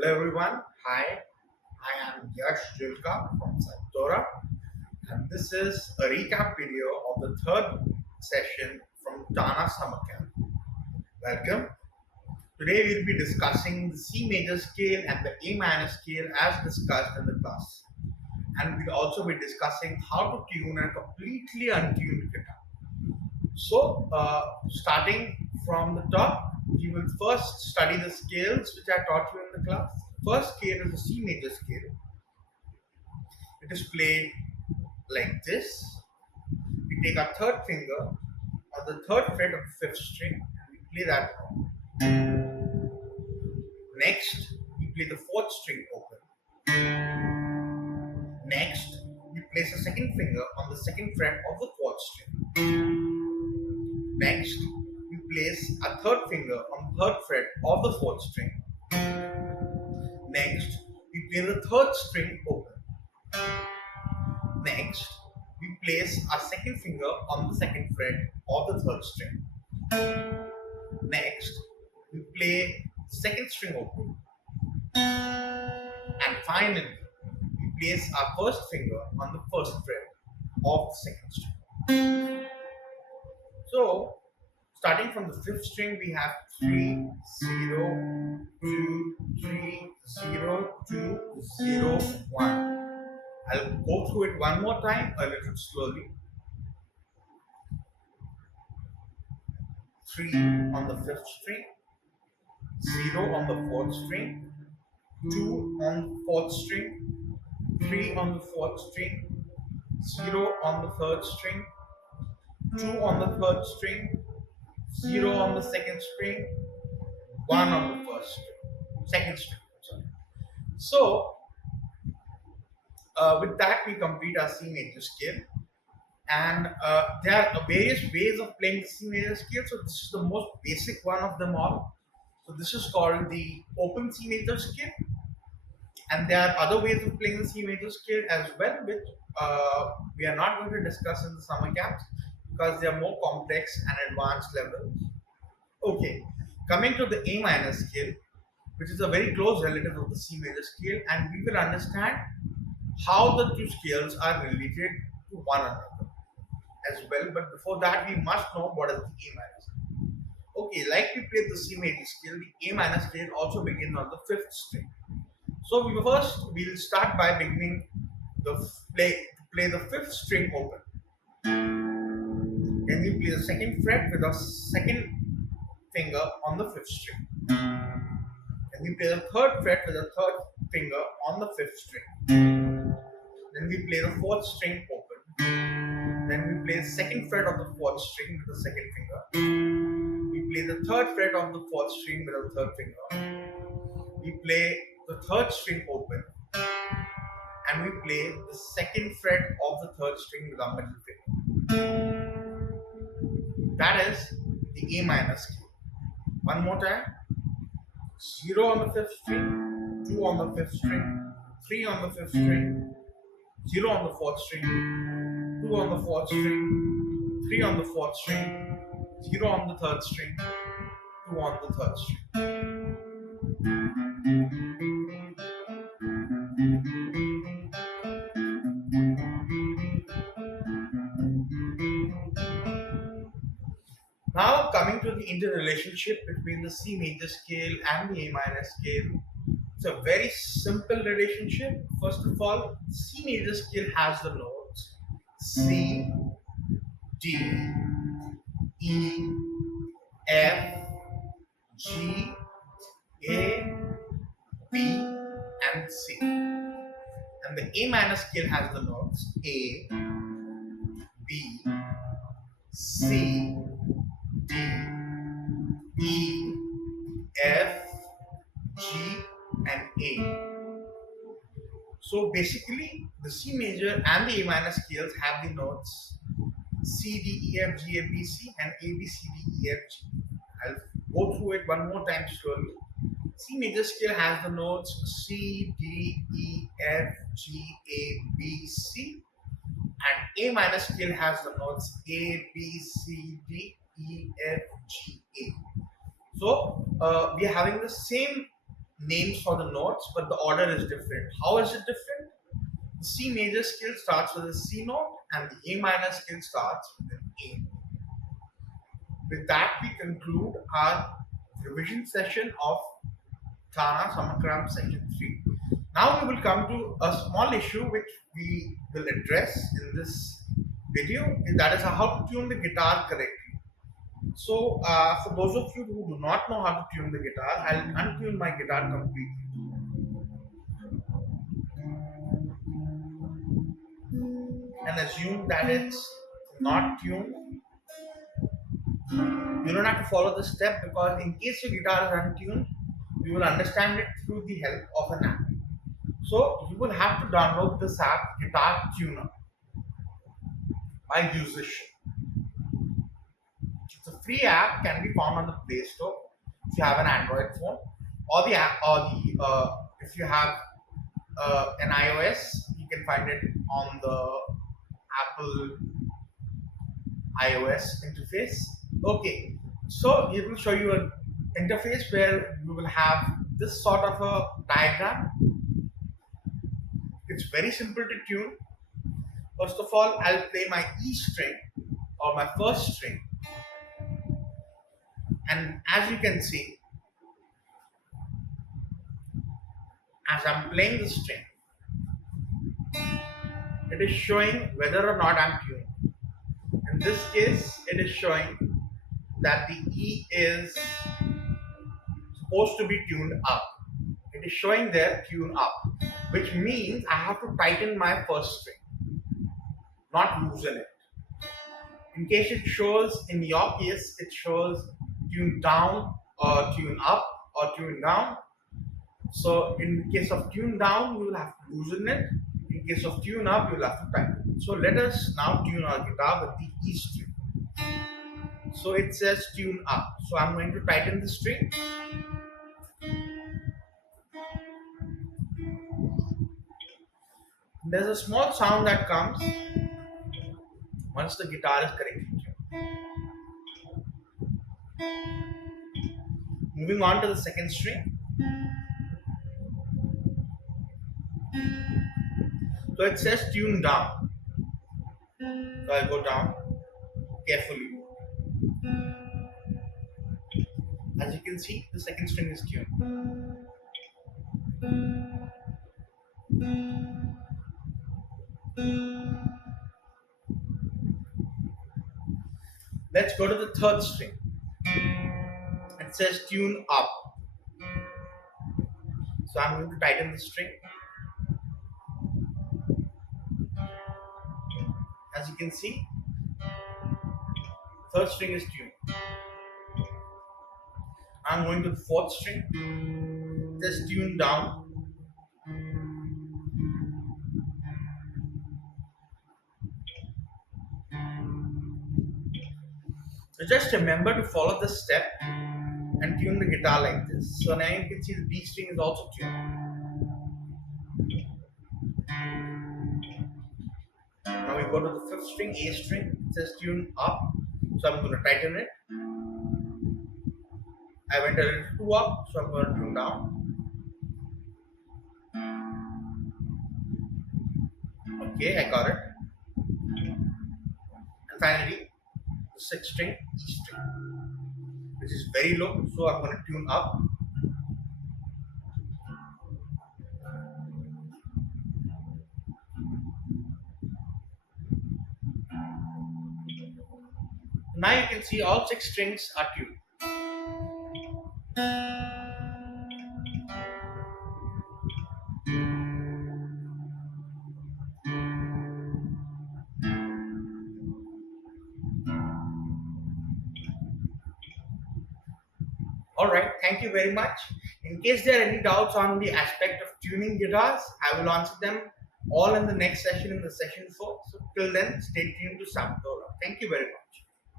Hello everyone. Hi, I am Yash Julka from Sapthora, and this is a recap video of the third session from TANA summer camp. Welcome. Today we'll be discussing the C major scale and the A minor scale as discussed in the class. And we'll also be discussing how to tune a completely untuned guitar. Starting from the top, we will first study the scales which I taught you in the class. First scale is the C major scale. It is played like this. We take our third finger on the third fret of the fifth string and we play that note. Next, we play the fourth string open. Next, we place a second finger on the second fret of the fourth string. Next, we place a third finger on the third fret of the fourth string. Next, we play the third string open. Next, we place our second finger on the second fret of the third string. Next, we play the second string open. And finally, we place our first finger on the first fret of the second string. So, starting from the fifth string, we have 3, 0, 2, 3, 0, 2, 0, 1. I'll go through it one more time, a little slowly. 3 on the fifth string, 0 on the fourth string, 2 on the fourth string, 3 on the fourth string, 0 on the third string, 2 on the third string, 0 on the second string, 1 on the first string, second string. Sorry. So, with that, we complete our C major scale. And there are various ways of playing the C major scale. So, this is the most basic one of them all. So, this is called the open C major scale. And there are other ways of playing the C major scale as well, which we are not going to discuss in the summer camps because they are more complex and advanced levels. Okay, coming to the A minor scale, which is a very close relative of the C major scale, and we will understand how the two scales are related to one another as well. But before that, we must know what is the A minor scale. Okay, like we played the C major scale, the A minor scale also begins on the fifth string. So we'll start by beginning the play the fifth string open. Then we play the second fret with our second finger on the fifth string. Then we play the third fret with the third finger on the fifth string. Then we play the fourth string open. Then we play the second fret of the fourth string with the second finger. We play the third fret of the fourth string with the third finger. We play the third string open. And we play the second fret of the third string with our middle finger. That is the A minor scale. One more time. 0 on the fifth string, 2 on the fifth string, 3 on the fifth string, 0 on the fourth string, 2 on the fourth string, 3 on the fourth string, 0 on the third string, 2 on the third string. Now coming to the interrelationship between the C major scale and the A minor scale. It's a very simple relationship. First of all, C major scale has the notes C, D, E, F, G, A, B, and C. And the A minor scale has the notes A, B, C, D, E, F, G, and A. So basically, the C major and the A minor scales have the notes C, D, E, F, G, A, B, C, and A, B, C, D, E, F, G. I'll go through it one more time slowly. C major scale has the notes C, D, E, F, G, A, B, C, and A minor scale has the notes A, B, C, D, E, F, G, A. So we are having the same names for the notes, but the order is different. How is it different? The C major scale starts with a C note, and the A minor scale starts with an A. With that, we conclude our revision session of TANA Samakram Section 3. Now we will come to a small issue which we will address in this video, and that is how to tune the guitar correctly. So, for those of you who do not know how to tune the guitar, I'll untune my guitar completely and assume that it's not tuned. You don't have to follow this step because in case your guitar is untuned, you will understand it through the help of an app. So you will have to download this app, Guitar Tuner, by musician. It's a free app, can be found on the Play Store if you have an Android phone, or the app, or the if you have an iOS, you can find it on the Apple iOS interface. Okay, so it will show you an interface where you will have this sort of a diagram. It's very simple to tune. First of all, I'll play my E string or my first string, and as you can see, as I'm playing the string, it is showing whether or not I'm tuned. In this case, it is showing that the E is supposed to be tuned up. It is showing there tune up, which means I have to tighten my first string, not loosen it. In case it shows, in your case, it shows tune down or tune up or tune down. So in case of tune down, you will have to loosen it. In case of tune up, you will have to tighten it. So let us now tune our guitar with the E string. So it says tune up. So I'm going to tighten the string. There's a small sound that comes once the guitar is correctly tuned. Moving on to the second string. So it says tune down. So I'll go down carefully. As you can see, the second string is tuned. Let's go to the third string. It says tune up. So I'm going to tighten the string. As you can see, third string is tuned. I'm going to the fourth string. It says tune down. So just remember to follow this step and tune the guitar like this. So now you can see the D string is also tuned. Now we go to the fifth string, A string. It says tune up. So I'm going to tighten it. I went a little too up, so I'm going to tune down. Okay, I got it. And finally, the sixth string, E string, which is very low, so I'm going to tune up. Now you can see all six strings are tuned. Alright, thank you very much. In case there are any doubts on the aspect of tuning guitars, I will answer them all in the next session, in the session 4. So till then, stay tuned to Sapthora. Thank you very much.